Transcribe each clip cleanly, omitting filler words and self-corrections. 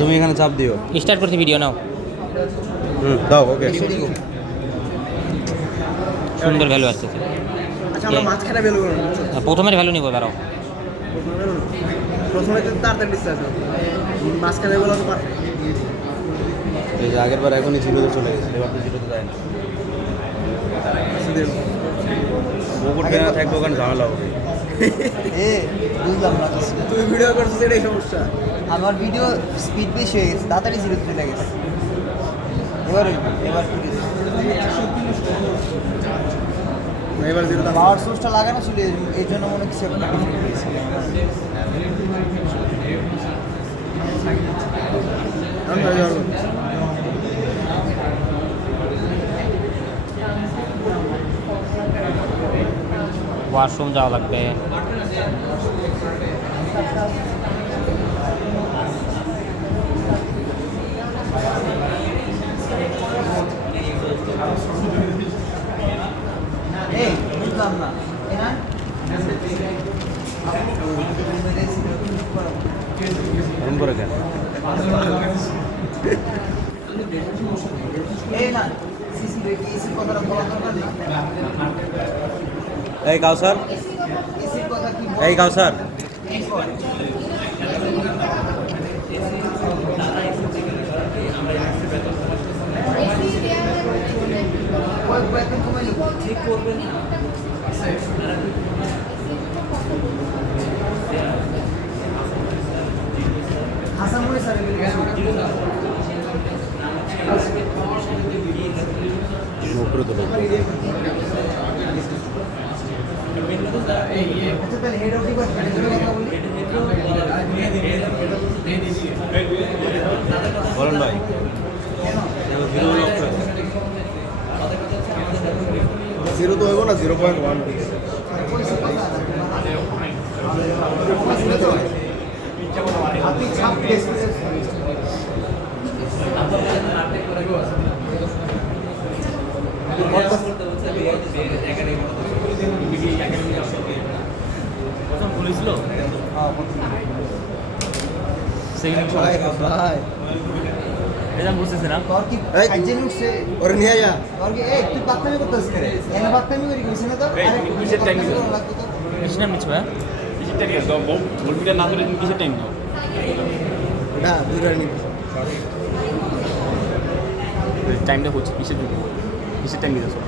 তুমি এখানে চাপ দিও। স্টার্ট করছি, ভিডিও নাও। দাও, ওকে। সুন্দর ভ্যালু আসছে। আচ্ছা আমরা মাঝখানে ভ্যালু করব। প্রথমের ভ্যালু নিব, দাঁড়াও। প্রথমে তো তাড়াতাড়ি ডিসচার্জ হবে, মাঝখানে বলা তো পারফেক্ট। এই যে আগের বার এখনই জিরোতে চলে গেছে, এবার তো জিরোতে যায় না। বকুট কেনা থাকবে, ওখানে ঝামেলা হবে। বুঝলাম না কিছু। তুই ভিডিও করছিস, এটাই সমস্যা। আমার ভিডিও স্পিড বেশি হয়ে গেছে, তাড়াতাড়ি জিরো চলে গেছে। এবার ঠিক আছে। এবার জিরো দাও। পাওয়ার সোর্সটা লাগানো ছিল, এই জন্য মনে হচ্ছে একটা ডিফারেন্ট হয়েছে। আমি হয়ে যাবো। ওয়াশরুম যাওয়া লাগবে। এই বুঝলাম না, হ্যাঁ এরকম করে কেন? এই না সিসি রেখে এসির কথাটা বলা দরকার না। এই কাউসার, এসির কথা কি এই কাউসার, একদম কমে নেব, ঠিক করবেন না। হাসান মনে স্যার উপরে তো আচ্ছা, তাহলে হেড অফ ডিপার্টমেন্টের কথা বলি। বলেন ভাই। জিরো তো হইব না, 0.1। আপনি ছাপ ওরে নিয়ে যা। তুই পাত্তামি করতেছিস কেন? এনে পাত্তামি করি কইছিস না তো? কিসের টাইম দিছো? কিসের নাম নিচ্ছ ভাই? কিসের টাইম দাও? বলবিটা না করে তুমি কিসের টাইম দাও? না, দুইটা নিবি। টাইমটা হচ্ছে কিসের জন্য? কিসের টাইম দিতেছো?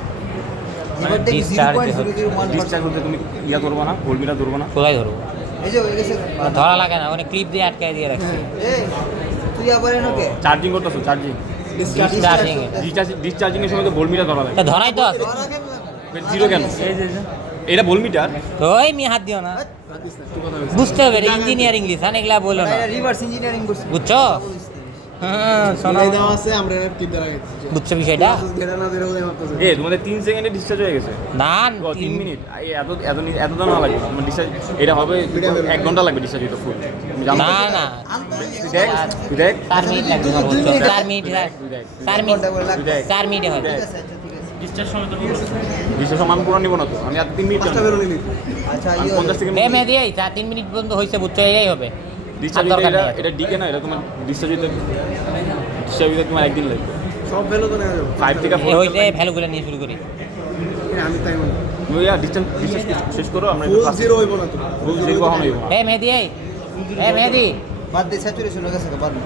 এবার দেখি Discharge 0.001%। ডিসচার্জ করতে তুমি ইয়া করবো না, বলবিটা ধরবো না। কোথায় ধরবো? এই যে হয়ে গেছে। ধরা লাগে না, ওখানে ক্লিপ দিয়ে আটকায় দিয়ে রাখছি। এই তুই আবার এনকে চার্জিং করতেছো, চার্জিং। Discharging এ। ডিসচার্জিং এর সময় তো বলমিটা ধরা লাগে। তা ধরাই তো আছে। জিরো কেন? এটা বলমিটার। তো ওই মি হাত দিও না, বুঝতে হবে, ইঞ্জিনিয়ার ইংলিশ হ্যাঁ, এগুলা বলো না, রিভার্স ইঞ্জিনিয়ারিং করছিস। বুঝছো? হ্যাঁ, শোনো, এই দেওয়া আছে, আমরা এর টিপ দেওয়া গেছে। বুঝছো বিষয়টা? ধীরে না ধীরে ওদের মাপতেছে। তোমাদের 3 সেকেন্ডে ডিসচার্জ হয়ে গেছে। না 3 মিনিট। এত এত এত তো না লাগবে ডিসচার্জ। এটা হবে 1 ঘন্টা লাগবে ডিসচার্জ হতে ফুল। তুমি জানো? না না, দেখ, তুই দেখ। 4 মিনিট লাগবে সর্বোচ্চ। 4 মিনিট, 4 মিনিট, দেখ। 4 মিনিটে হয়। ঠিক আছে, আচ্ছা ঠিক আছে। ডিসচার্জ সময় আমি পুরো নিব না তো। আমি আর 3 মিনিট পাঁচটা বেরো নিবি। আচ্ছা 50 থেকে এ মেয়ে দিয়ে 3 মিনিট পর্যন্ত হইছে, বুঝছো? এই হবে ডিসচার্জ আর দরকার নেই। এটা ডিকে না, এটা তোমার ডিসচার্জ হতে তোমার একদিন লাগবে। সব ভ্যালু তো নেওয়া যাবে। 5 থেকে এ হইছে ভ্যালুগুলো নিয়ে শুরু করি। আমি তাই মনে করি। তুমি ডিসচার্জ শেষ করো, আমরা ফুল জিরো হইব না তো। ফুল জিরো কখন হইব? এ মেহেদি, এ মেহেদি, বাদ দে, স্যাচুরেশন হয়ে গেছে, বাদ দে।